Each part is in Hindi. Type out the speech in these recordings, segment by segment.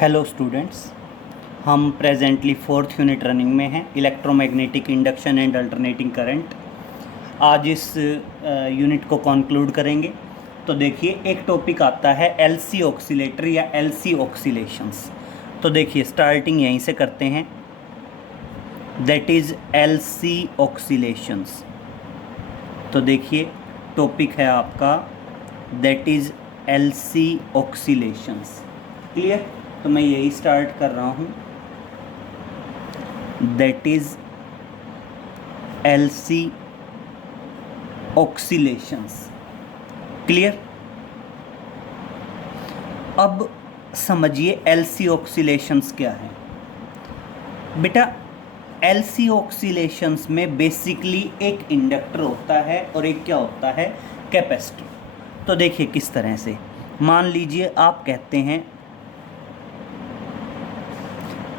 हेलो स्टूडेंट्स, हम प्रेजेंटली फोर्थ यूनिट रनिंग में हैं, electromagnetic induction and alternating current. आज इस यूनिट को कंक्लूड करेंगे। तो देखिए, एक टॉपिक आता है एलसी ऑक्सीलेटर या एलसी ऑक्सीलेशंस। तो देखिए, स्टार्टिंग यहीं से करते हैं, दैट इज़ एलसी ऑक्सीलेशंस। तो देखिए, टॉपिक है आपका दैट इज़ एलसी ऑक्सीलेशंस। क्लियर? तो मैं यही स्टार्ट कर रहा हूँ, दैट इज़ एलसी ऑक्सीलेशंस। क्लियर? अब समझिए एलसी ऑक्सीलेशंस क्या है। बेटा, एलसी ऑक्सीलेशंस में बेसिकली एक इंडक्टर होता है और एक क्या होता है, कैपेसिटर। तो देखिए किस तरह से, मान लीजिए आप कहते हैं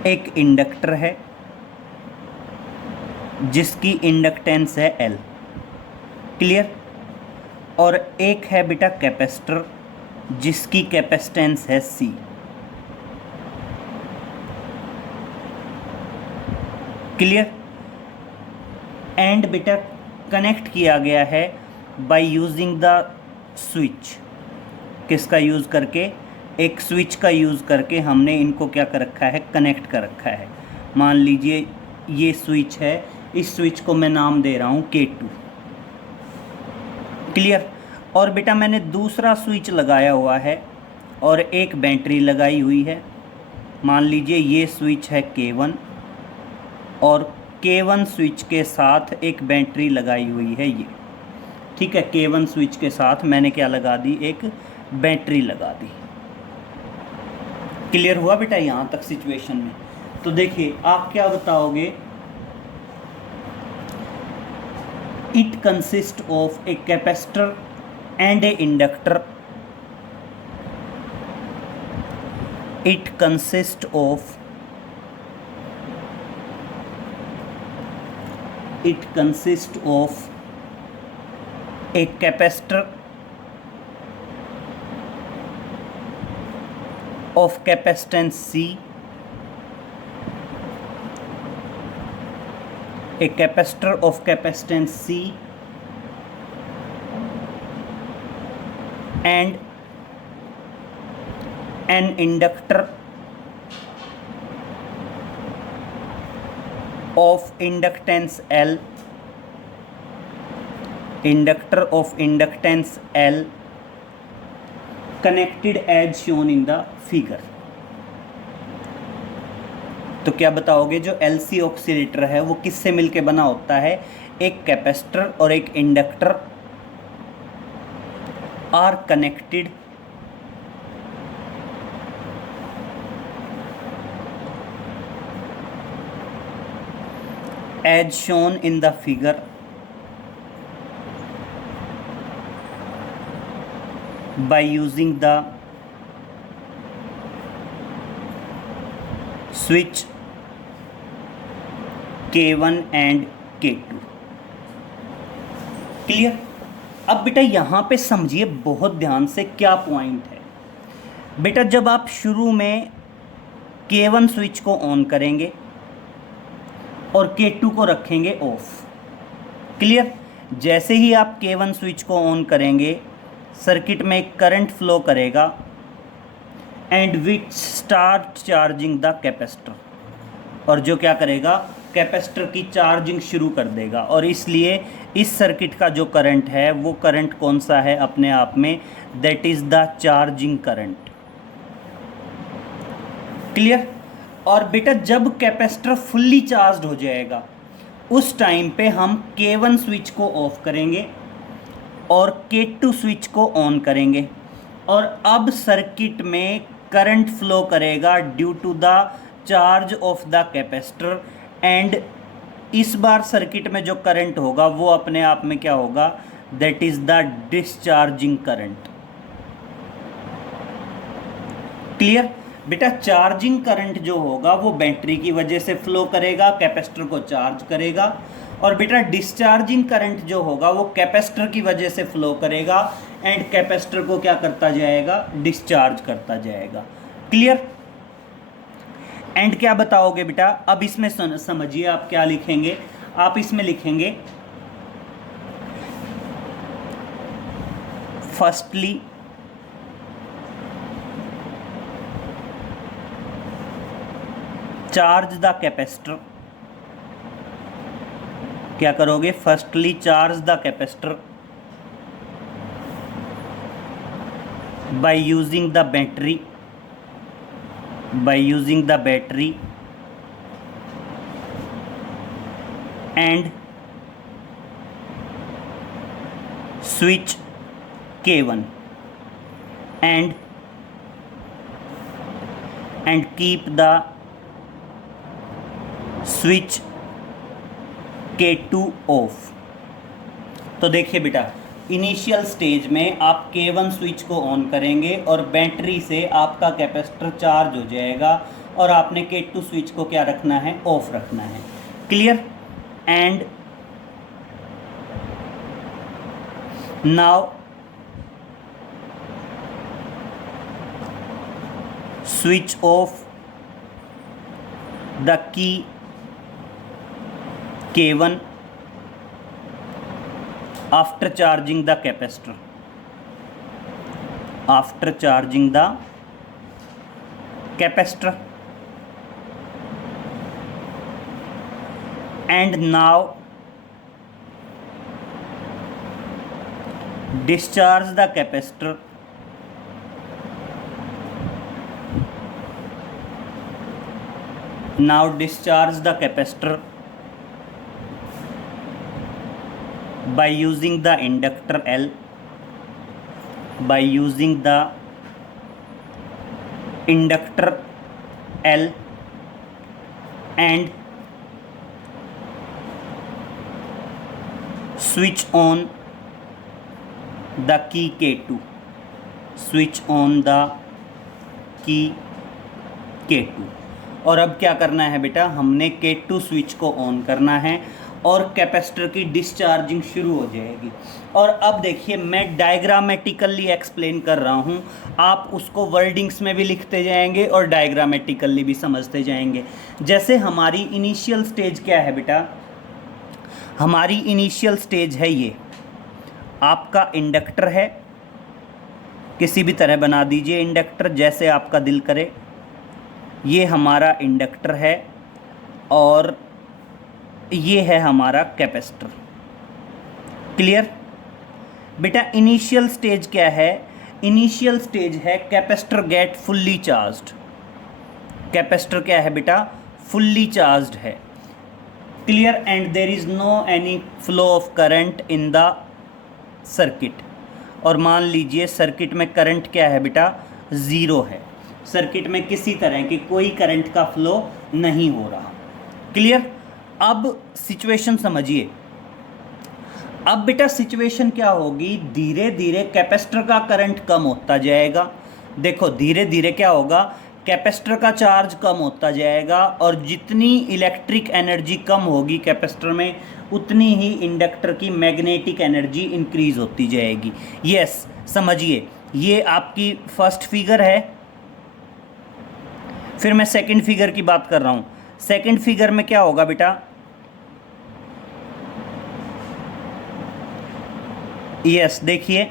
एक इंडक्टर है जिसकी इंडक्टेंस है L। क्लियर? और एक है बेटा कैपेसिटर जिसकी कैपेसिटेंस है C। क्लियर? एंड बेटा कनेक्ट किया गया है बाय यूजिंग द स्विच। किसका यूज़ करके? एक स्विच का यूज़ करके हमने इनको क्या कर रखा है, कनेक्ट कर रखा है। मान लीजिए ये स्विच है, इस स्विच को मैं नाम दे रहा हूँ K2। क्लियर? और बेटा मैंने दूसरा स्विच लगाया हुआ है और एक बैटरी लगाई हुई है। मान लीजिए ये स्विच है K1 और K1 स्विच के साथ एक बैटरी लगाई हुई है ये। ठीक है, K1 स्विच के साथ मैंने क्या लगा दी, एक बैटरी लगा दी। क्लियर हुआ बेटा यहाँ तक सिचुएशन में? तो देखिए आप क्या बताओगे, it consist of a capacitor and A inductor. It consist of a capacitor of capacitance C, a capacitor of capacitance C and an inductor of inductance L, connected as shown in the figure। तो क्या बताओगे, जो एलसी ऑक्सीलेटर है वो किससे मिलके बना होता है? एक कैपेसिटर और एक inductor are connected as shown in the figure by using the switch K1 and K2। Clear? अब बेटा यहाँ पे समझिए बहुत ध्यान से क्या पॉइंट है। बेटा जब आप शुरू में K1 स्विच को ऑन करेंगे और K2 को रखेंगे ऑफ। क्लियर? जैसे ही आप K1 स्विच को ऑन करेंगे, सर्किट में एक करंट फ्लो करेगा and which start charging the capacitor, और जो क्या करेगा, कैपेसिटर की चार्जिंग शुरू कर देगा। और इसलिए इस सर्किट का जो करंट है वो करंट कौन सा है अपने आप में, that is the charging current. Clear? और बेटा जब कैपेसिटर फुल्ली चार्ज हो जाएगा उस टाइम पे हम K1 स्विच को ऑफ करेंगे और K2 स्विच को ऑन करेंगे, और अब सर्किट में करंट फ्लो करेगा due to the charge of the capacitor. And इस बार सर्किट में जो करंट होगा वो अपने आप में क्या होगा, that is the discharging current. Clear? बेटा चार्जिंग करंट जो होगा वो बैटरी की वजह से फ्लो करेगा, कैपेसिटर को चार्ज करेगा, और बेटा डिस्चार्जिंग करंट जो होगा वो कैपेसिटर की वजह से फ्लो करेगा एंड कैपेसिटर को क्या करता जाएगा, डिस्चार्ज करता जाएगा। क्लियर? एंड क्या बताओगे बेटा, अब इसमें समझिए आप क्या लिखेंगे, आप इसमें लिखेंगे फर्स्टली चार्ज द कैपेसिटर। क्या करोगे, firstly charge the capacitor bye using the battery, by using the battery and switch K1 and keep the switch K2 off। तो देखिए बेटा, इनिशियल स्टेज में आप K1 स्विच को ऑन करेंगे और बैटरी से आपका कैपेसिटर चार्ज हो जाएगा और आपने K2 स्विच को क्या रखना है, ऑफ रखना है। Clear. And now switch off the key K1 after charging the capacitor, after charging the capacitor, and now discharge the capacitor now discharge the capacitor by using the inductor L, by using the inductor L and switch on the key K2, switch on the key K2। और अब क्या करना है बेटा, हमने K2 स्विच को ऑन करना है और कैपेसिटर की डिस्चार्जिंग शुरू हो जाएगी। और अब देखिए, मैं डायग्रामेटिकली एक्सप्लेन कर रहा हूँ, आप उसको वर्डिंग्स में भी लिखते जाएंगे और डायग्रामेटिकली भी समझते जाएंगे। जैसे हमारी इनिशियल स्टेज क्या है बेटा, हमारी इनिशियल स्टेज है ये आपका इंडक्टर है, किसी भी तरह बना दीजिए इंडक्टर जैसे आपका दिल करे। ये हमारा इंडक्टर है और ये है हमारा कैपेसिटर। क्लियर बेटा। इनिशियल स्टेज क्या है, इनिशियल स्टेज है capacitor get fully charged. Capacitor क्या है बेटा, फुल्ली चार्ज्ड है। Clear. And there is no any flow of current in the circuit. और मान लीजिए सर्किट में करंट क्या है बेटा, ज़ीरो है। सर्किट में किसी तरह की कोई करंट का फ्लो नहीं हो रहा। क्लियर। अब सिचुएशन समझिए। अब बेटा सिचुएशन क्या होगी, धीरे धीरे कैपेसिटर का करंट कम होता जाएगा। देखो धीरे धीरे क्या होगा, कैपेसिटर का चार्ज कम होता जाएगा और जितनी इलेक्ट्रिक एनर्जी कम होगी कैपेसिटर में, उतनी ही इंडक्टर की मैग्नेटिक एनर्जी इंक्रीज होती जाएगी। यस समझिए, ये आपकी फर्स्ट फिगर है। फिर मैं सेकंड फिगर की बात कर रहा हूँ। सेकंड फिगर में क्या होगा बेटा, यस देखिए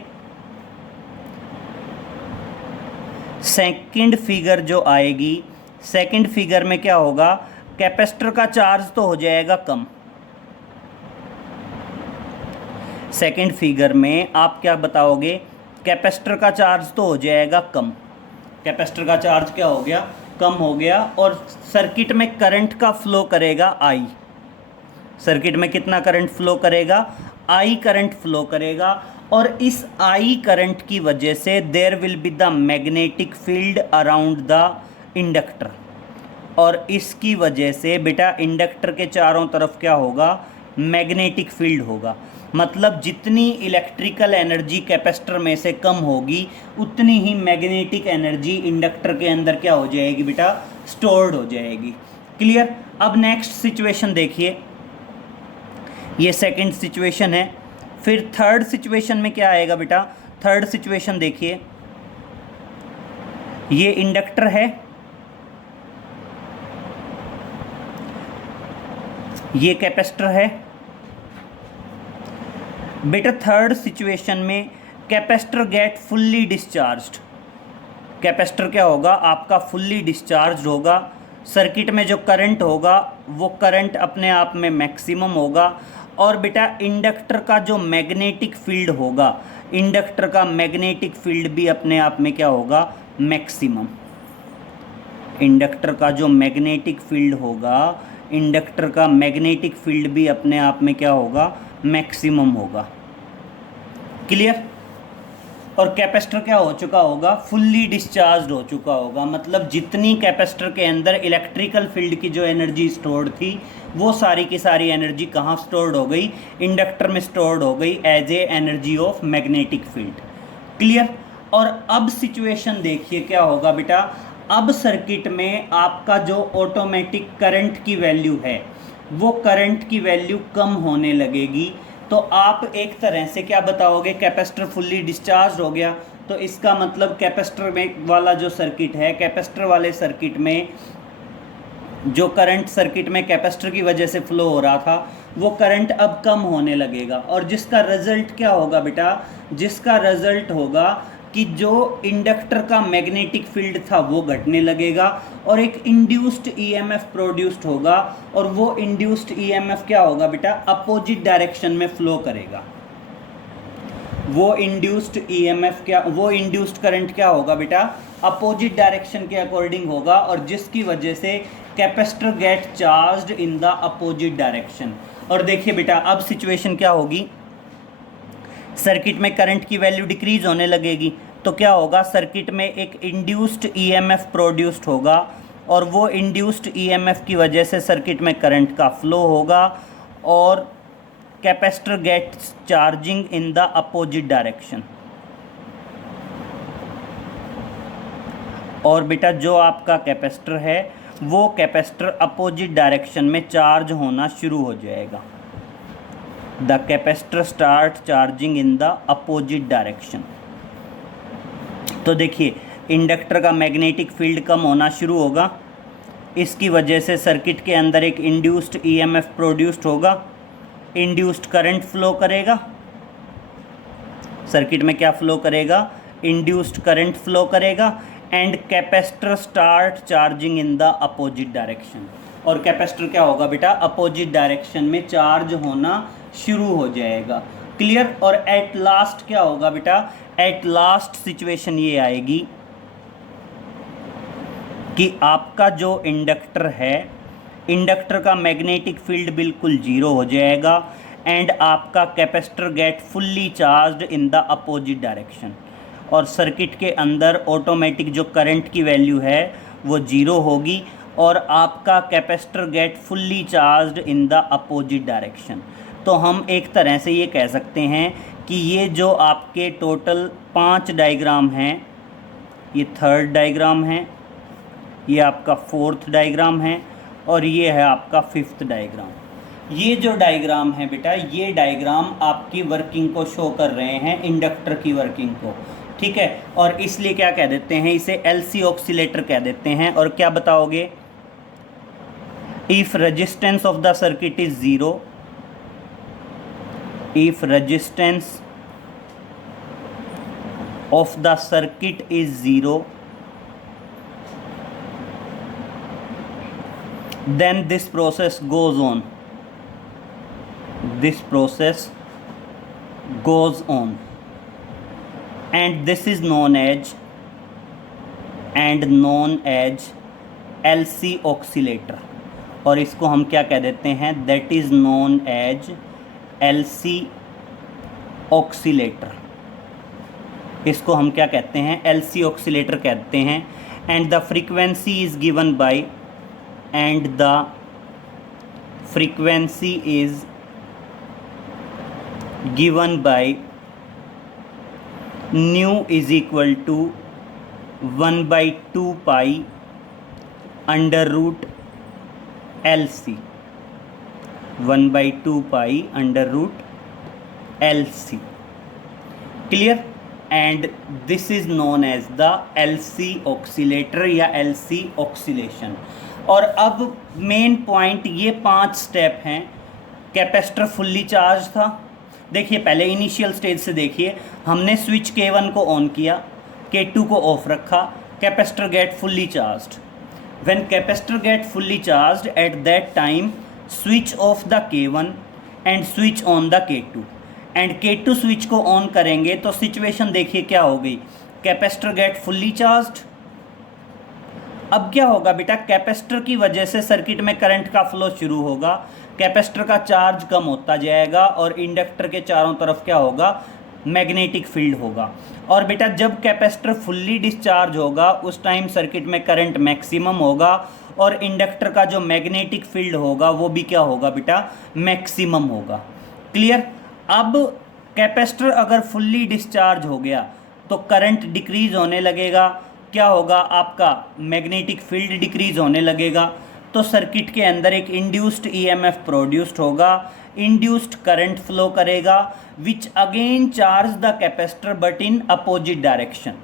सेकंड फिगर जो आएगी, सेकंड फिगर में क्या होगा, कैपेसिटर का चार्ज तो हो जाएगा कम। सेकंड फिगर में आप क्या बताओगे, कैपेसिटर का चार्ज तो हो जाएगा कम। कैपेसिटर का चार्ज क्या हो गया, कम हो गया। और सर्किट में करंट का फ्लो करेगा आई। सर्किट में कितना करंट फ्लो करेगा, आई करंट फ्लो करेगा। और इस आई करंट की वजह से there will be the magnetic field around the inductor. और इसकी वजह से बेटा इंडक्टर के चारों तरफ क्या होगा, मैग्नेटिक फील्ड होगा। मतलब जितनी इलेक्ट्रिकल एनर्जी कैपेसिटर में से कम होगी, उतनी ही मैग्नेटिक एनर्जी इंडक्टर के अंदर क्या हो जाएगी बेटा, स्टोर्ड हो जाएगी। क्लियर। अब नेक्स्ट सिचुएशन देखिए, ये सेकंड सिचुएशन है। फिर थर्ड सिचुएशन में क्या आएगा बेटा, थर्ड सिचुएशन देखिए, ये इंडक्टर है, ये कैपेसिटर है बेटा। थर्ड सिचुएशन में capacitor get fully discharged. Capacitor क्या होगा आपका फुल्ली डिस्चार्ज होगा। सर्किट में जो करंट होगा वो करंट अपने आप में मैक्सिमम होगा। और बेटा इंडक्टर का जो मैग्नेटिक फील्ड होगा, इंडक्टर का मैग्नेटिक फील्ड भी अपने आप में क्या होगा, मैक्सिमम। इंडक्टर का जो मैग्नेटिक फील्ड होगा, इंडक्टर का मैग्नेटिक फील्ड भी अपने आप में क्या होगा, मैक्सिमम होगा। क्लियर। और कैपेसिटर क्या हो चुका होगा, फुल्ली डिस्चार्ज हो चुका होगा। मतलब जितनी कैपेसिटर के अंदर इलेक्ट्रिकल फील्ड की जो एनर्जी स्टोर्ड थी वो सारी की सारी एनर्जी कहाँ स्टोर्ड हो गई, इंडक्टर में स्टोर्ड हो गई as a energy of magnetic field. Clear. और अब सिचुएशन देखिए क्या होगा बेटा। अब सर्किट में आपका जो ऑटोमेटिक करंट की वैल्यू है वो करंट की वैल्यू कम होने लगेगी। तो आप एक तरह से क्या बताओगे, कैपेसिटर फुल्ली डिस्चार्ज हो गया, तो इसका मतलब कैपेसिटर में वाला जो सर्किट है, कैपेसिटर वाले सर्किट में जो करंट सर्किट में कैपेसिटर की वजह से फ्लो हो रहा था वो करंट अब कम होने लगेगा। और जिसका रिजल्ट क्या होगा बेटा, जिसका रिजल्ट होगा कि जो इंडक्टर का मैग्नेटिक फील्ड था वो घटने लगेगा और एक इंड्यूस्ड ईएमएफ प्रोड्यूस्ड होगा। और वो इंड्यूस्ड ईएमएफ क्या होगा बेटा, अपोजिट डायरेक्शन में फ्लो करेगा। वो इंड्यूस्ड ईएमएफ क्या, वो इंड्यूस्ड करंट क्या होगा बेटा, अपोजिट डायरेक्शन के अकॉर्डिंग होगा। और जिसकी वजह से capacitor get charged in the opposite direction. और देखिए बेटा अब सिचुएशन क्या होगी, सर्किट में करंट की वैल्यू डिक्रीज होने लगेगी तो क्या होगा, सर्किट में एक इंड्यूस्ड ईएमएफ प्रोड्यूस्ड होगा और वो इंड्यूस्ड ईएमएफ की वजह से सर्किट में करंट का फ्लो होगा और capacitor gets charging in the opposite direction. और बेटा जो आपका कैपेसिटर है वो कैपेसिटर अपोजिट डायरेक्शन में चार्ज होना शुरू हो जाएगा। The capacitor start charging in the opposite direction. तो देखिए इंडक्टर का मैग्नेटिक फील्ड कम होना शुरू होगा, इसकी वजह से सर्किट के अंदर एक इंड्यूस्ड ईएमएफ प्रोड्यूस्ड होगा, इंड्यूस्ड करंट फ्लो करेगा। सर्किट में क्या फ्लो करेगा, इंड्यूस्ड करंट फ्लो करेगा and capacitor start charging in the opposite direction. और कैपेसिटर क्या होगा बेटा, अपोजिट डायरेक्शन में चार्ज होना शुरू हो जाएगा। क्लियर। और एट लास्ट क्या होगा बेटा, एट लास्ट सिचुएशन ये आएगी कि आपका जो इंडक्टर है, इंडक्टर का मैग्नेटिक फील्ड बिल्कुल जीरो हो जाएगा एंड आपका capacitor get fully charged in the opposite direction. और सर्किट के अंदर ऑटोमेटिक जो करंट की वैल्यू है वो जीरो होगी और आपका capacitor get fully charged in the opposite direction. तो हम एक तरह से ये कह सकते हैं कि ये जो आपके टोटल 5 डायग्राम हैं, ये थर्ड डायग्राम है, ये आपका फोर्थ डायग्राम है और ये है आपका फिफ्थ डायग्राम। ये जो डायग्राम है बेटा, ये डायग्राम आपकी वर्किंग को शो कर रहे हैं, इंडक्टर की वर्किंग को। ठीक है। और इसलिए क्या कह देते हैं, इसे एलसी ऑक्सीलेटर कह देते हैं। और क्या बताओगे, if resistance of the circuit is zero, if resistance of the circuit is zero, then this process goes on, this process goes on and this is known as LC oscillator। और इसको हम क्या कह देते हैं, that is known as LC oscillator. इसको हम क्या कहते हैं, LC ऑक्सीलेटर कहते हैं। And the frequency is given by, and the frequency is given by nu is equal to 1/2 pi under root LC, 1/2 pi under root LC। Clear. And this is known as the LC oscillator या LC ऑक्सीलेशन। और अब मेन पॉइंट, ये 5 स्टेप हैं। कैपेसिटर फुल्ली चार्ज था, देखिए पहले इनिशियल स्टेज से देखिए, हमने स्विच K1 को ऑन किया, K2 को ऑफ रखा, capacitor get fully charged. When capacitor get fully charged at that time switch off the K1 and switch on the K2 and K2 switch को ऑन करेंगे तो सिचुएशन देखिए क्या हो गई, कैपेसिटर गेट फुल्ली चार्ज्ड। अब क्या होगा बेटा, कैपेसिटर की वजह से सर्किट में करंट का फ्लो शुरू होगा, कैपेसिटर का चार्ज कम होता जाएगा और इंडक्टर के चारों तरफ क्या होगा, मैग्नेटिक फील्ड होगा। और बेटा जब कैपेसिटर फुल्ली डिस्चार्ज होगा उस टाइम सर्किट में करंट मैक्सिमम होगा और इंडक्टर का जो मैग्नेटिक फील्ड होगा वो भी क्या होगा बेटा, मैक्सिमम होगा। क्लियर। अब कैपेसिटर अगर फुल्ली डिस्चार्ज हो गया तो करंट डिक्रीज होने लगेगा, क्या होगा, आपका मैग्नेटिक फील्ड डिक्रीज होने लगेगा, तो सर्किट के अंदर एक इंड्यूस्ड ईएमएफ प्रोड्यूस्ड होगा, इंड्यूस्ड करंट फ्लो करेगा which again charge the capacitor but in opposite direction.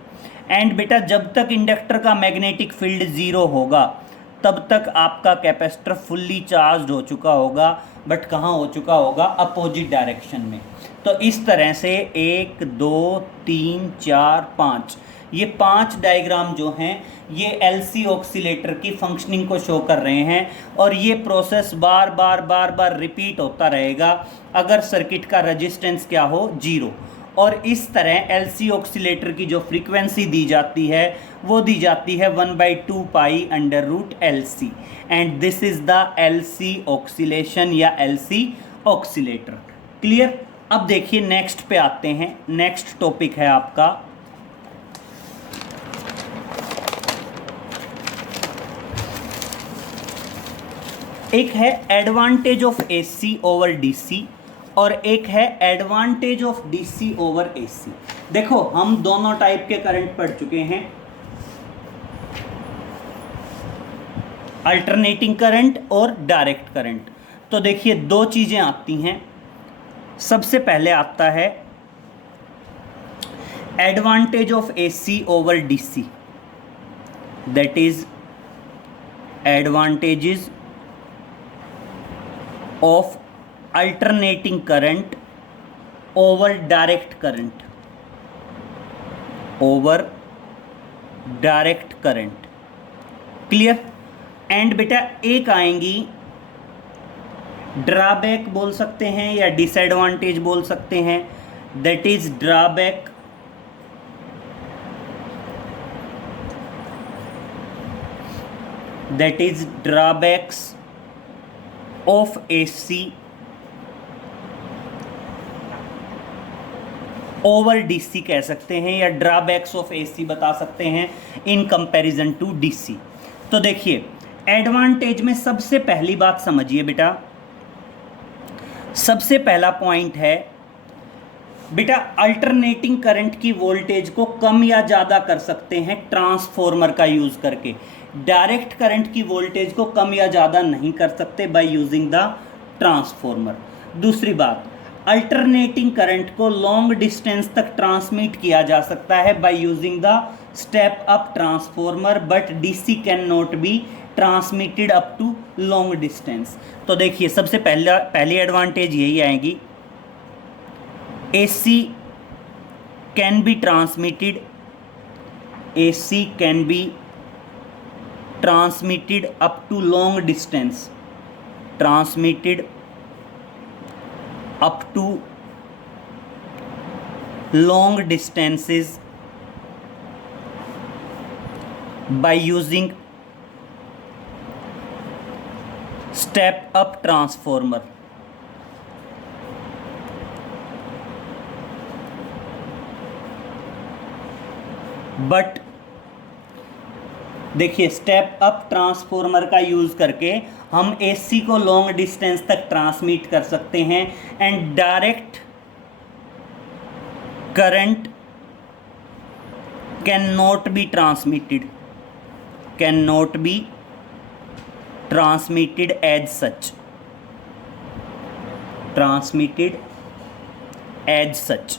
And बेटा जब तक इंडक्टर का मैग्नेटिक फील्ड ज़ीरो होगा तब तक आपका कैपेसिटर फुल्ली चार्ज हो चुका होगा, बट कहाँ हो चुका होगा, अपोजिट डायरेक्शन में। तो इस तरह से 1 2 3 4 5 ये 5 डायग्राम जो हैं ये एलसी ऑक्सीलेटर की फंक्शनिंग को शो कर रहे हैं और ये प्रोसेस बार बार रिपीट होता रहेगा अगर सर्किट का रेजिस्टेंस क्या हो, 0। और इस तरह एलसी ऑक्सीलेटर की जो फ्रीक्वेंसी दी जाती है वो दी जाती है 1/2 पाई √LC and this is the LC oscillation या एलसी ऑक्सीलेटर। क्लियर। अब देखिए नेक्स्ट पे आते हैं, नेक्स्ट टॉपिक है आपका एक है advantage of AC over DC और एक है advantage of DC over AC. देखो हम दोनों टाइप के करंट पढ़ चुके हैं, अल्टरनेटिंग करंट और डायरेक्ट करंट। तो देखिए 2 चीजें आती हैं। सबसे पहले आता है advantage of AC over DC, that is advantages of alternating current over direct current, over direct current। Clear. And बेटा एक आएंगी ड्रॉबैक बोल सकते हैं या डिसएडवांटेज बोल सकते हैं, that is drawback that is drawbacks of AC over DC कह सकते हैं या ड्रॉबैक्स ऑफ एसी बता सकते हैं इन कंपैरिजन टू डीसी। तो देखिए एडवांटेज में सबसे पहली बात समझिए बेटा, सबसे पहला पॉइंट है बेटा अल्टरनेटिंग करंट की वोल्टेज को कम या ज़्यादा कर सकते हैं ट्रांसफॉर्मर का यूज़ करके, डायरेक्ट करंट की वोल्टेज को कम या ज़्यादा नहीं कर सकते बाय यूजिंग द ट्रांसफॉर्मर। दूसरी बात, अल्टरनेटिंग करंट को लॉन्ग डिस्टेंस तक ट्रांसमिट किया जा सकता है by using the step up transformer, but DC can not be transmitted up to long distance. तो देखिए सबसे पहली एडवांटेज यही आएगी, AC can be transmitted, AC can be transmitted up to long distance, transmitted up to long distances by using step up transformer। But देखिए स्टेप अप ट्रांसफॉर्मर का यूज़ करके हम एसी को लॉन्ग डिस्टेंस तक ट्रांसमिट कर सकते हैं and direct current can not be transmitted, can not be transmitted as such, transmitted as such.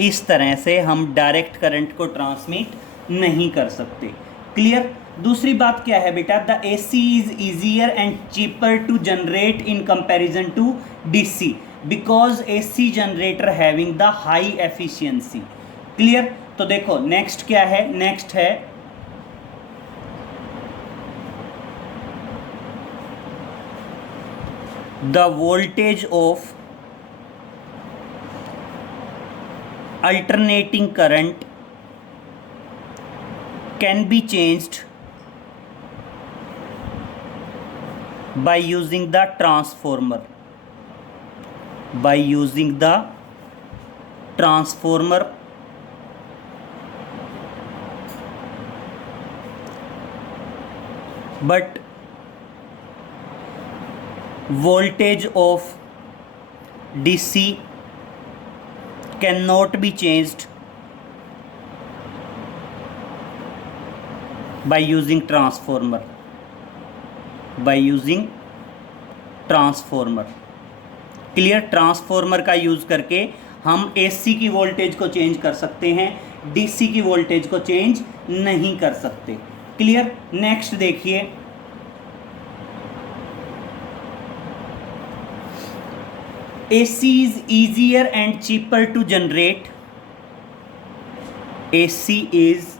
इस तरह से हम डायरेक्ट करंट को ट्रांसमिट नहीं कर सकते। क्लियर। दूसरी बात क्या है बेटा, the AC is easier and cheaper to generate in comparison to DC because AC generator having the high efficiency. Clear. तो देखो नेक्स्ट क्या है, नेक्स्ट है the voltage of alternating current can be changed by using the transformer, by using the transformer but voltage of DC cannot be changed by using transformer, by using transformer। Clear. Transformer का यूज करके हम AC की वोल्टेज को चेंज कर सकते हैं, DC की वोल्टेज को चेंज नहीं कर सकते। क्लियर। नेक्स्ट देखिए, AC is easier and cheaper to generate, AC is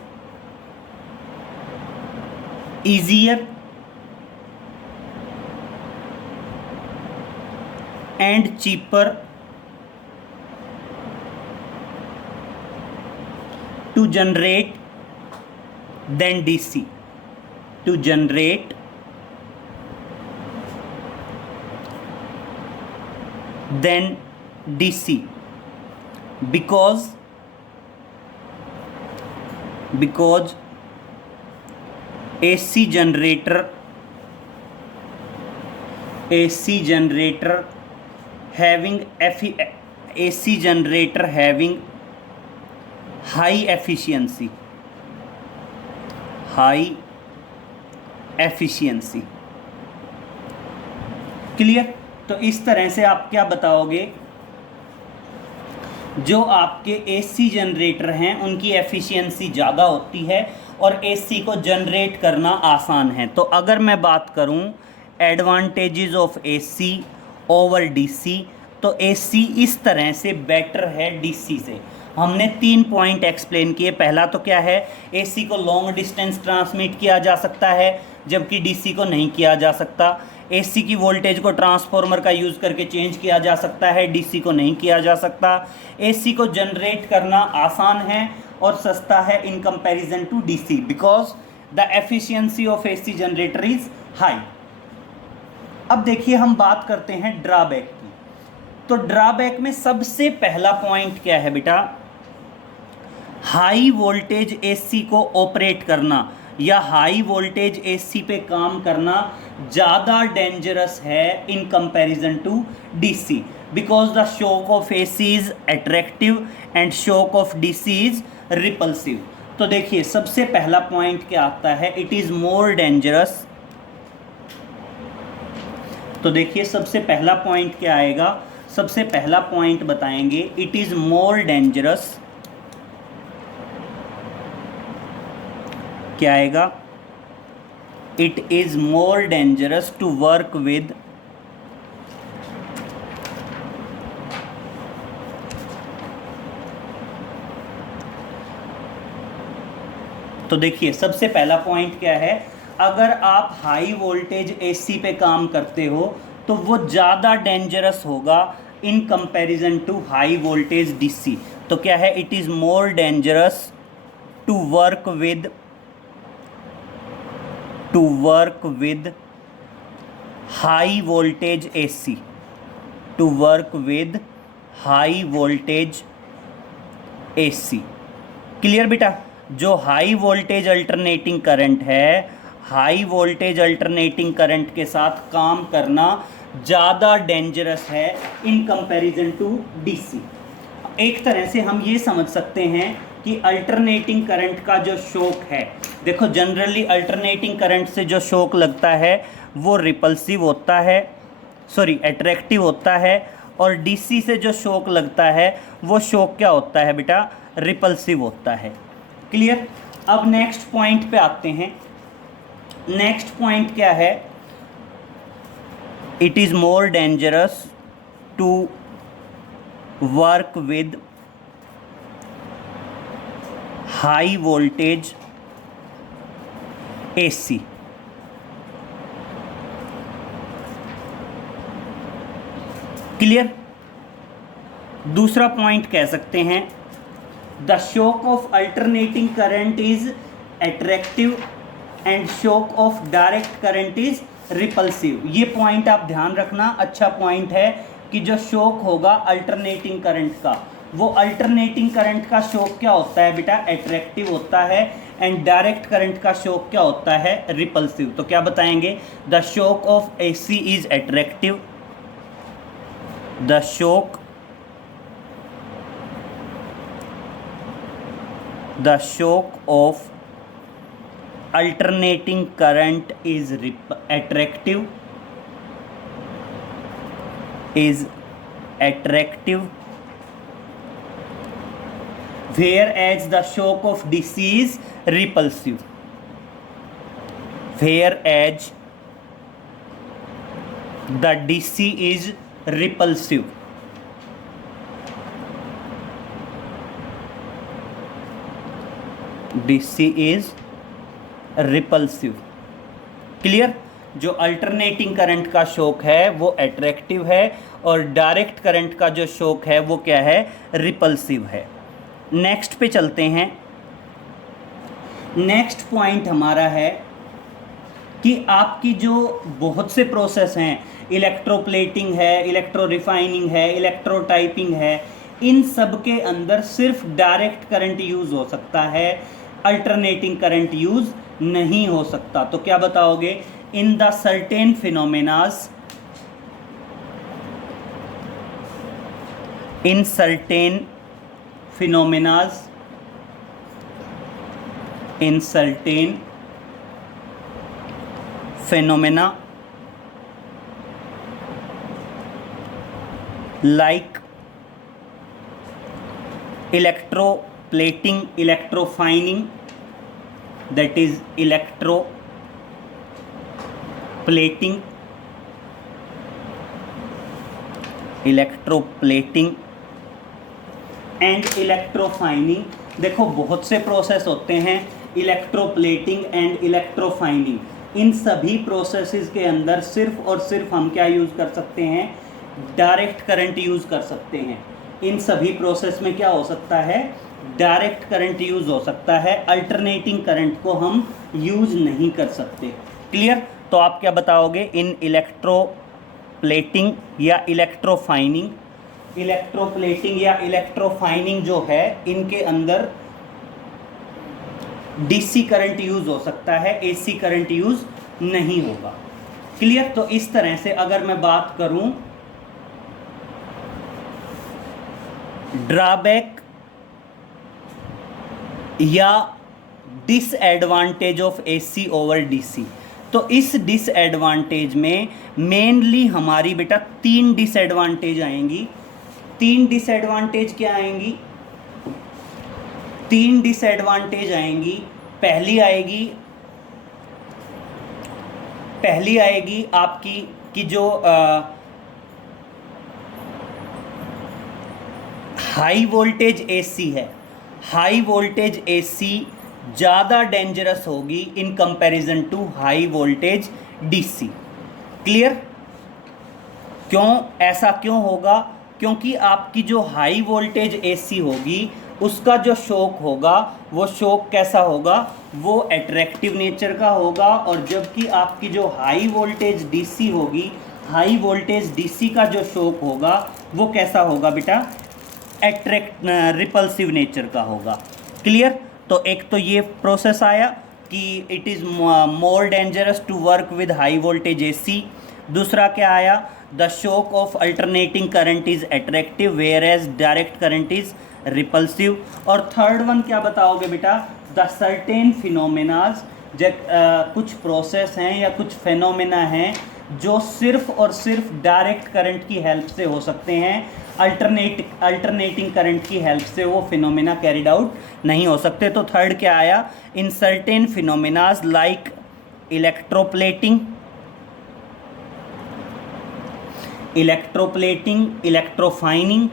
easier and cheaper to generate than DC, to generate than DC because AC generator having AC generator having high efficiency, high efficiency। Clear. तो इस तरह से आप क्या बताओगे, जो आपके AC जनरेटर हैं उनकी एफिशिएंसी ज़्यादा होती है और AC को जनरेट करना आसान है। तो अगर मैं बात करूं advantages of AC over DC, तो AC इस तरह से बेटर है DC से। हमने 3 पॉइंट एक्सप्लेन किए। पहला तो क्या है, AC को लॉन्ग डिस्टेंस ट्रांसमिट किया जा सकता है जबकि DC को नहीं किया जा सकता। AC की वोल्टेज को ट्रांसफॉर्मर का यूज़ करके चेंज किया जा सकता है, DC को नहीं किया जा सकता। AC को जनरेट करना आसान है और सस्ता है in comparison to DC because the efficiency of AC generator is high. अब देखिए हम बात करते हैं ड्रॉबैक की। तो ड्रॉबैक में सबसे पहला पॉइंट क्या है बेटा, हाई वोल्टेज AC को ऑपरेट करना या हाई वोल्टेज AC पे काम करना ज़्यादा डेंजरस है in comparison to DC because the shock of AC is attractive and shock of DC is repulsive. तो देखिए सबसे पहला पॉइंट क्या आता है, इट इज़ मोर डेंजरस। तो देखिए सबसे पहला पॉइंट क्या आएगा, सबसे पहला पॉइंट बताएंगे, इट इज़ मोर डेंजरस। क्या आएगा, it is more dangerous to work with तो देखिए सबसे पहला पॉइंट क्या है, अगर आप हाई वोल्टेज AC पे काम करते हो तो वो ज़्यादा डेंजरस होगा in comparison to high voltage DC। तो क्या है, it is more dangerous to work with high voltage AC, to work with high voltage AC। Clear बेटा। जो हाई वोल्टेज अल्टरनेटिंग करंट है, हाई वोल्टेज अल्टरनेटिंग करंट के साथ काम करना ज़्यादा डेंजरस है इन कंपैरिजन टू DC। एक तरह से हम ये समझ सकते हैं कि अल्टरनेटिंग करंट का जो शॉक है, देखो जनरली अल्टरनेटिंग करंट से जो शॉक लगता है वो रिपल्सिव होता है, सॉरी अट्रैक्टिव होता है, और DC से जो शॉक लगता है वो शॉक क्या होता है बेटा, रिपल्सिव होता है। क्लियर। अब नेक्स्ट पॉइंट पे आते हैं। नेक्स्ट पॉइंट क्या है? It is more dangerous to work with high voltage AC। Clear? दूसरा पॉइंट कह सकते हैं the shock of alternating current is attractive and shock of direct current is repulsive. ये पॉइंट आप ध्यान रखना, अच्छा पॉइंट है कि जो शॉक होगा अल्टरनेटिंग करंट का, वो अल्टरनेटिंग करंट का शॉक क्या होता है बेटा? अट्रैक्टिव होता है। एंड डायरेक्ट करंट का शॉक क्या होता है? रिपल्सिव। तो क्या बताएंगे? The shock of AC is attractive, the shock of alternating current is attractive, whereas the shock of DC is repulsive, whereas the DC is repulsive। DC is repulsive। Clear? जो अल्टरनेटिंग करंट का शॉक है वो अट्रैक्टिव है और डायरेक्ट करंट का जो शॉक है वो क्या है? रिपल्सिव है। नेक्स्ट पे चलते हैं। नेक्स्ट पॉइंट हमारा है कि आपकी जो बहुत से प्रोसेस हैं, इलेक्ट्रोप्लेटिंग है, इलेक्ट्रो रिफाइनिंग है, इलेक्ट्रोटाइपिंग है, इन सब के अंदर सिर्फ डायरेक्ट करंट यूज़ हो सकता है, अल्टरनेटिंग करंट यूज़ नहीं हो सकता। तो क्या बताओगे? In the certain phenomenas, in certain phenomenas, in certain phenomena like electroplating, electrofining, that is electroplating and electrofining। देखो बहुत से प्रोसेस होते हैं, इलेक्ट्रोप्लेटिंग एंड इलेक्ट्रोफाइनिंग। इन सभी प्रोसेसेस के अंदर सिर्फ और सिर्फ हम क्या यूज़ कर सकते हैं? डायरेक्ट करंट यूज़ कर सकते हैं। इन सभी प्रोसेस में क्या हो सकता है? डायरेक्ट करंट यूज़ हो सकता है, अल्टरनेटिंग करंट को हम यूज़ नहीं कर सकते। क्लियर? तो आप क्या बताओगे? इन इलेक्ट्रोप्लेटिंग या इलेक्ट्रोफाइनिंग, इलेक्ट्रोप्लेटिंग या इलेक्ट्रोफाइनिंग जो है इनके अंदर DC करंट यूज़ हो सकता है, AC करंट यूज़ नहीं होगा। क्लियर? तो इस तरह से अगर मैं बात करूं ड्रॉबैक या disadvantage of AC over DC, तो इस डिसएडवांटेज में मेनली हमारी बेटा 3 डिसएडवांटेज आएंगी। 3 डिसएडवांटेज क्या आएंगी? 3 डिसएडवांटेज आएंगी। पहली आएगी आपकी कि जो हाई वोल्टेज AC है, हाई वोल्टेज AC ज़्यादा डेंजरस होगी in comparison to high voltage DC। Clear? क्यों ऐसा क्यों होगा? क्योंकि आपकी जो हाई वोल्टेज AC होगी उसका जो शॉक होगा वो शॉक कैसा होगा? वो अट्रैक्टिव नेचर का होगा। और जबकि आपकी जो हाई वोल्टेज DC होगी, हाई वोल्टेज DC का जो शॉक होगा वो कैसा होगा बेटा? रिपल्सिव नेचर का होगा। क्लियर? तो एक तो ये प्रोसेस आया कि it is more dangerous to work with high voltage AC। दूसरा क्या आया? The shock of alternating current is attractive whereas direct current is repulsive. और थर्ड वन क्या बताओगे बेटा? द सर्टेन फिनोमेनाज, कुछ प्रोसेस हैं या कुछ फेनोमेना हैं जो सिर्फ और सिर्फ डायरेक्ट करंट की हेल्प से हो सकते हैं, अल्टरनेटिंग करंट की हेल्प से वो फिनोमेना कैरिड आउट नहीं हो सकते। तो थर्ड क्या आया, in certain phenomenas like electroplating, electrorefining,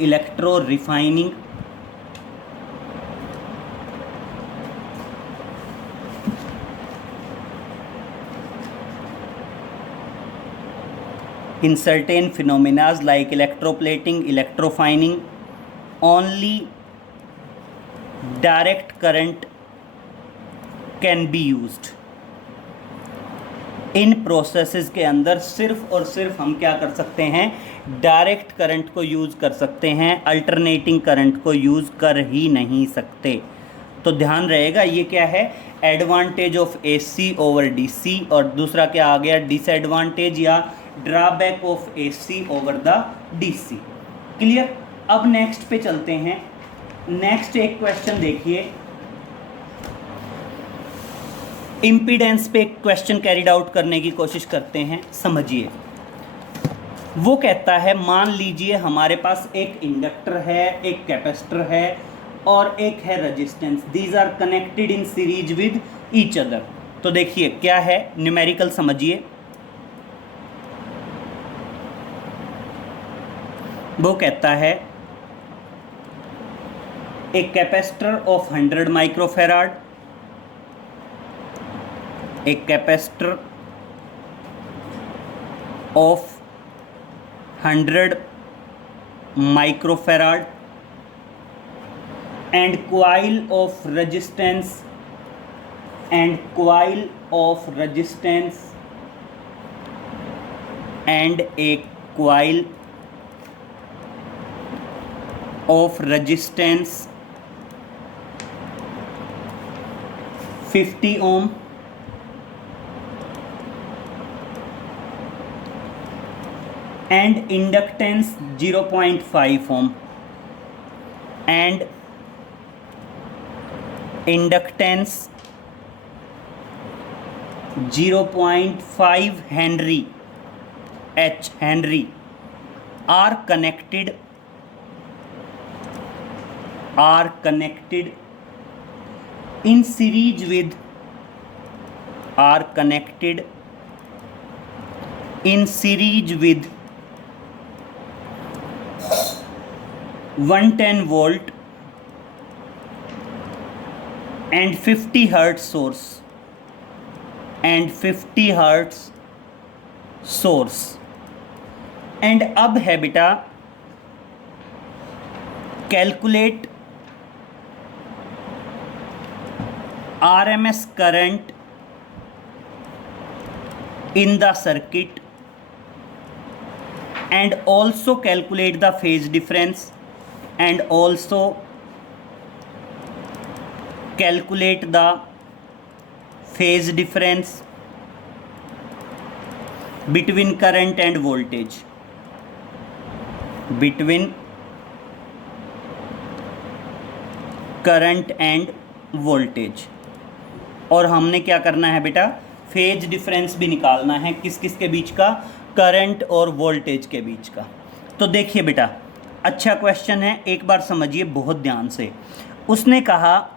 electro refining, in certain phenomena like electroplating, electrofining, only direct current can be used। In processes के अंदर सिर्फ और सिर्फ हम क्या कर सकते हैं, डायरेक्ट करंट को यूज़ कर सकते हैं, अल्टरनेटिंग करंट को यूज़ कर ही नहीं सकते। तो ध्यान रहेगा ये क्या है, advantage of AC over DC, और दूसरा क्या आ गया, डिसएडवांटेज या drawback of AC over the DC. Clear. अब नेक्स्ट पे चलते हैं। नेक्स्ट एक क्वेश्चन देखिए, इम्पीडेंस पे एक क्वेश्चन कैरिड आउट करने की कोशिश करते हैं, समझिए। वो कहता है मान लीजिए हमारे पास एक इंडक्टर है, एक कैपेसिटर है और एक है resistance, these are connected in series with each other. तो देखिए क्या है, न्यूमेरिकल समझिए। वो कहता है एक कैपेसिटर ऑफ 100 माइक्रोफेराड, एक capacitor of 100 microfarad and coil of resistance and coil of resistance and a coil of resistance 50 ohm and inductance 0.5 ohm and inductance 0.5 Henry are connected in series with 110 volt and 50 hertz source and अब है बेटा calculate RMS current in the circuit and also calculate the phase difference and also calculate the phase difference between current and voltage, between current and voltage। और हमने क्या करना है बेटा, फेज डिफरेंस भी निकालना है, किस किस के बीच का, करंट और वोल्टेज के बीच का। तो देखिए बेटा अच्छा क्वेश्चन है, एक बार समझिए बहुत ध्यान से। उसने कहा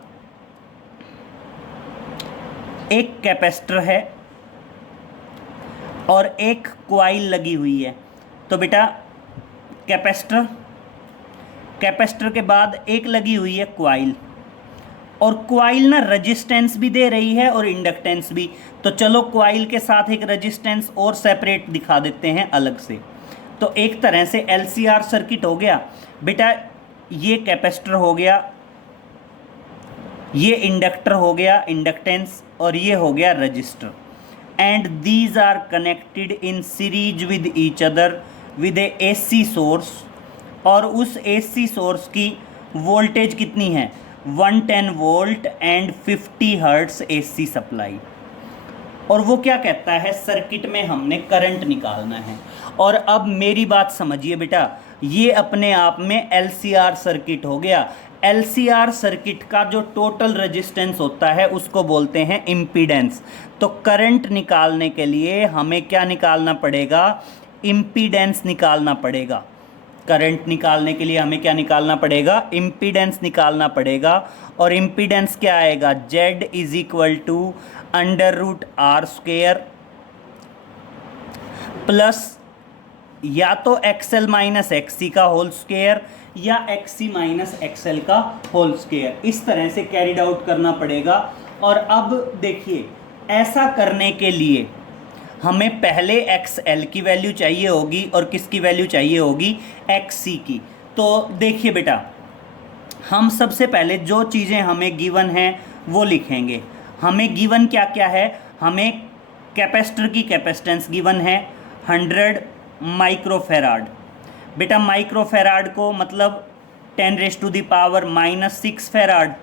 एक कैपेसिटर है और एक कॉइल लगी हुई है। तो बेटा कैपेसिटर के बाद एक लगी हुई है कॉइल, और कॉइल ना रेजिस्टेंस भी दे रही है और इंडक्टेंस भी। तो चलो कॉइल के साथ एक रेजिस्टेंस और सेपरेट दिखा देते हैं अलग से। तो एक तरह से LCR सर्किट हो गया बेटा, ये कैपेसिटर हो गया, ये इंडक्टर हो गया इंडक्टेंस, और ये हो गया resistor. And these are connected in series with each other with a AC source, और उस AC सोर्स की वोल्टेज कितनी है, 110 volt and 50 hertz AC supply. और वो क्या कहता है, सर्किट में हमने करंट निकालना है। और अब मेरी बात समझिए बेटा, ये अपने आप में LCR सर्किट हो गया। LCR सर्किट का जो टोटल रेजिस्टेंस होता है उसको बोलते हैं इम्पीडेंस। तो करंट निकालने के लिए हमें क्या निकालना पड़ेगा, इम्पीडेंस निकालना पड़ेगा। करंट निकालने के लिए हमें क्या निकालना पड़ेगा, इम्पीडेंस निकालना पड़ेगा। और इम्पीडेंस क्या आएगा, Z is equal to √R² plus या तो XL माइनस XC का होल स्क्वायर या XC माइनस XL का होल स्क्वायर, इस तरह से कैरिड आउट करना पड़ेगा। और अब देखिए, ऐसा करने के लिए हमें पहले XL की वैल्यू चाहिए होगी और किसकी वैल्यू चाहिए होगी, XC की। तो देखिए बेटा, हम सबसे पहले जो चीज़ें हमें गिवन हैं वो लिखेंगे। हमें गिवन क्या क्या है, हमें कैपेसिटर की कैपेसिटेंस गिवन है 100 माइक्रोफेराड। बेटा माइक्रोफेराड को मतलब 10⁻⁻6 फेराड,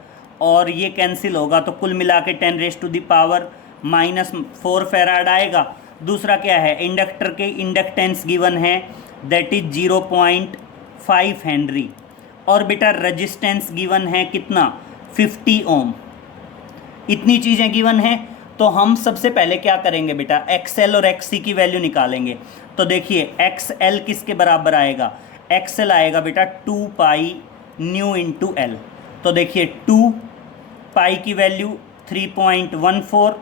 और ये कैंसिल होगा तो कुल मिला के 10⁻⁻4 फेराड आएगा। दूसरा क्या है, इंडक्टर के इंडक्टेंस गिवन है, दैट इज 0.5 हेनरी। और बेटा रजिस्टेंस गिवन है कितना, 50 ओम। इतनी चीज़ें गिवन हैं। तो हम सबसे पहले क्या करेंगे बेटा, XL और XC की वैल्यू निकालेंगे। तो देखिए XL किसके बराबर आएगा, XL आएगा बेटा 2 पाई न्यू इंटू L। तो देखिए 2 पाई की वैल्यू 3.14,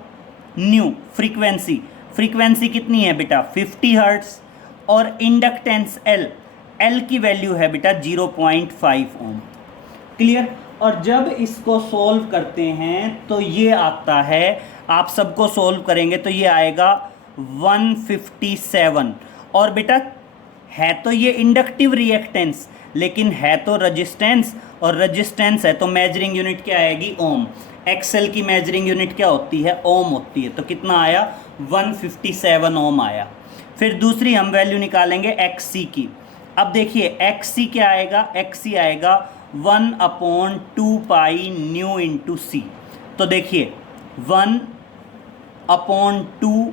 न्यू फ्रीक्वेंसी कितनी है बेटा 50 हर्ट्स, और इंडक्टेंस L की वैल्यू है बेटा 0.5 ओम। क्लियर। और जब इसको सोल्व करते हैं तो ये आता है, आप सबको सोल्व करेंगे तो ये आएगा 157। और बेटा है तो ये इंडक्टिव रिएक्टेंस, लेकिन है तो रेजिस्टेंस, और रेजिस्टेंस है तो मेजरिंग यूनिट क्या आएगी, ओम। XL की मेजरिंग यूनिट क्या होती है, ओम होती है। तो कितना आया, 157 ओम आया। फिर दूसरी हम वैल्यू निकालेंगे XC की। अब देखिए XC क्या आएगा, XC आएगा 1/2 पाई न्यू इंटू C। तो देखिए 1/2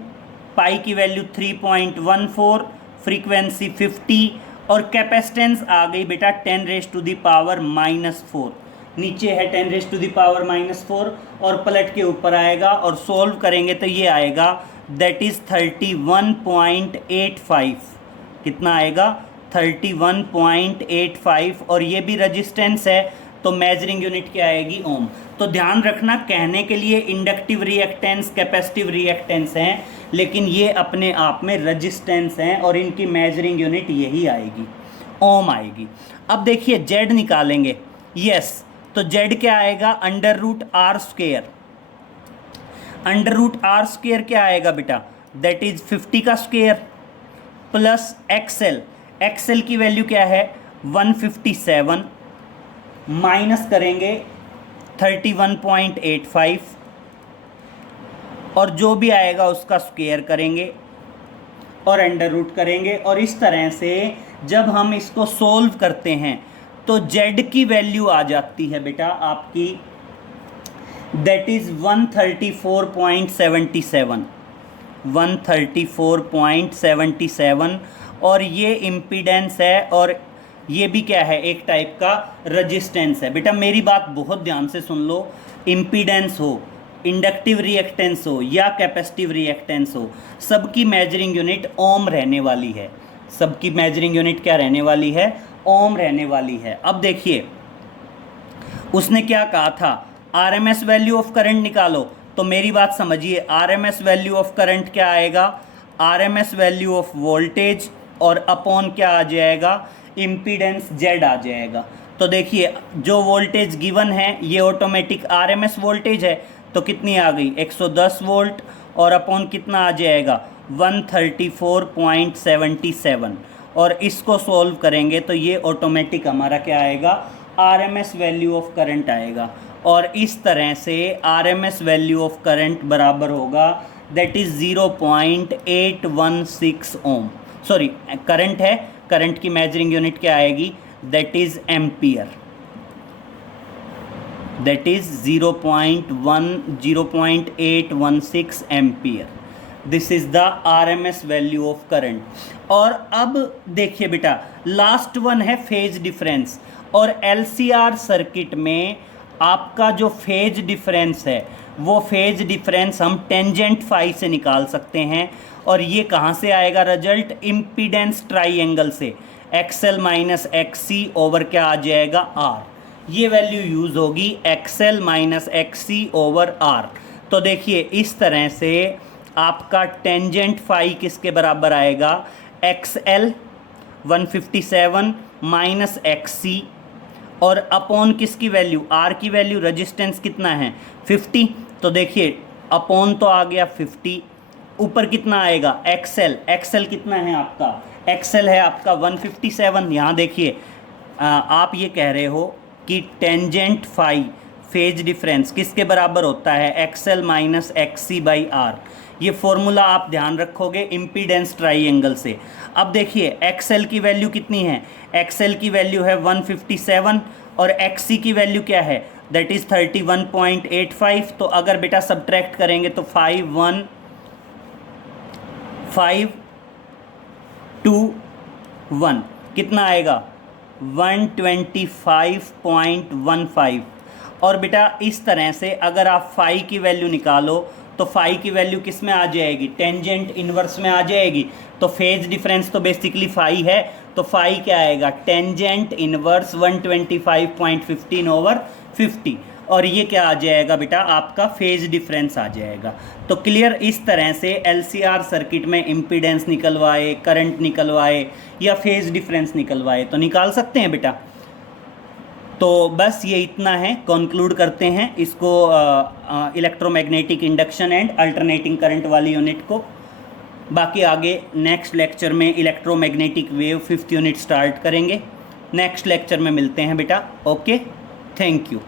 पाई की वैल्यू 3.14, फ्रीक्वेंसी 50, और कैपेसिटेंस आ गई बेटा 10⁻⁻4। नीचे है 10⁻⁻4 और पलट के ऊपर आएगा, और सोल्व करेंगे तो ये आएगा दैट इज़ 31.85। कितना आएगा, 31.85। और ये भी रेजिस्टेंस है तो मेजरिंग यूनिट क्या आएगी, ओम। तो ध्यान रखना, कहने के लिए इंडक्टिव रिएक्टेंस कैपेसिटिव रिएक्टेंस हैं, लेकिन ये अपने आप में रेजिस्टेंस हैं और इनकी मेजरिंग यूनिट यही आएगी, ओम आएगी। अब देखिए Z निकालेंगे। यस, तो Z क्या आएगा, √R²। √R² क्या आएगा बेटा, दैट इज 50 का स्क्वायर प्लस XL की वैल्यू क्या है 157, माइनस करेंगे 31.85, और जो भी आएगा उसका स्क्वायर करेंगे और अंडर रूट करेंगे। और इस तरह से जब हम इसको सोल्व करते हैं तो Z की वैल्यू आ जाती है बेटा आपकी, दैट इज़ 134.77। और ये इम्पीडेंस है, और ये भी क्या है, एक टाइप का रेजिस्टेंस है। बेटा मेरी बात बहुत ध्यान से सुन लो, इम्पीडेंस हो, इंडक्टिव रिएक्टेंस हो या कैपेसिटिव रिएक्टेंस हो, सबकी मेजरिंग यूनिट ओम रहने वाली है। सबकी मेजरिंग यूनिट क्या रहने वाली है, ओम रहने वाली है। अब देखिए उसने क्या कहा था, RMS वैल्यू ऑफ करंट निकालो। तो मेरी बात समझिए, RMS वैल्यू ऑफ करंट क्या आएगा, RMS वैल्यू ऑफ वोल्टेज और अपॉन क्या आ जाएगा, इम्पीडेंस Z आ जाएगा। तो देखिए जो वोल्टेज गिवन है ये ऑटोमेटिक RMS वोल्टेज है, तो कितनी आ गई 110 वोल्ट, और अपॉन कितना आ जाएगा 134.77। और इसको सॉल्व करेंगे तो ये ऑटोमेटिक हमारा क्या आएगा, RMS वैल्यू ऑफ करंट आएगा। और इस तरह से RMS वैल्यू ऑफ करंट बराबर होगा that is 0.816 ohm. Sorry, current है, करंट की मेजरिंग यूनिट क्या आएगी, that is ampere, that is 0.816 ampere. This is the RMS value of current. और अब देखिए बेटा लास्ट वन है फेज डिफरेंस, और LCR सर्किट में आपका जो फेज डिफरेंस है वो फेज डिफरेंस हम टेंजेंट फाई से निकाल सकते हैं। और ये कहाँ से आएगा रिजल्ट? इम्पीडेंस ट्राइएंगल से, XL माइनस XC ओवर क्या आ जाएगा? R। ये वैल्यू यूज़ होगी XL minus XC over R। तो देखिए इस तरह से आपका टेंजेंट फाई किसके बराबर आएगा? XL 157 माइनस XC और अपॉन किसकी वैल्यू? R की वैल्यू, रेजिस्टेंस कितना है? 50। तो देखिए अपॉन तो आ गया 50, ऊपर कितना आएगा? XL कितना है आपका? XL है आपका 157। यहाँ देखिए आप ये कह रहे हो कि टेंजेंट फाई फेज डिफरेंस किसके बराबर होता है? XL minus XC by R। ये फॉर्मूला आप ध्यान रखोगे इम्पीडेंस ट्राइएंगल से। अब देखिए XL की वैल्यू कितनी है? XL की वैल्यू है 157 और XC की वैल्यू क्या है? That is 31.85। तो अगर बेटा सब्ट्रैक्ट करेंगे तो 51521 कितना आएगा? 125.15। और बेटा इस तरह से अगर आप फाई की वैल्यू निकालो तो फाई की वैल्यू किस में आ जाएगी? टेंजेंट इनवर्स में आ जाएगी। तो फेज डिफरेंस तो बेसिकली फाई है, तो फाई क्या आएगा? Tangent inverse 125.15 over 50। और ये क्या आ जाएगा बेटा? आपका फेज डिफरेंस आ जाएगा। तो क्लियर, इस तरह से LCR सर्किट में इम्पीडेंस निकलवाए, करंट निकलवाए या फेज डिफरेंस निकलवाए तो निकाल सकते हैं बेटा। तो बस ये इतना है, कंक्लूड करते हैं इसको electromagnetic induction and alternating current वाली यूनिट को। बाकी आगे नेक्स्ट लेक्चर में electromagnetic wave 5th unit start करेंगे। नेक्स्ट लेक्चर में मिलते हैं बेटा। Okay, thank you.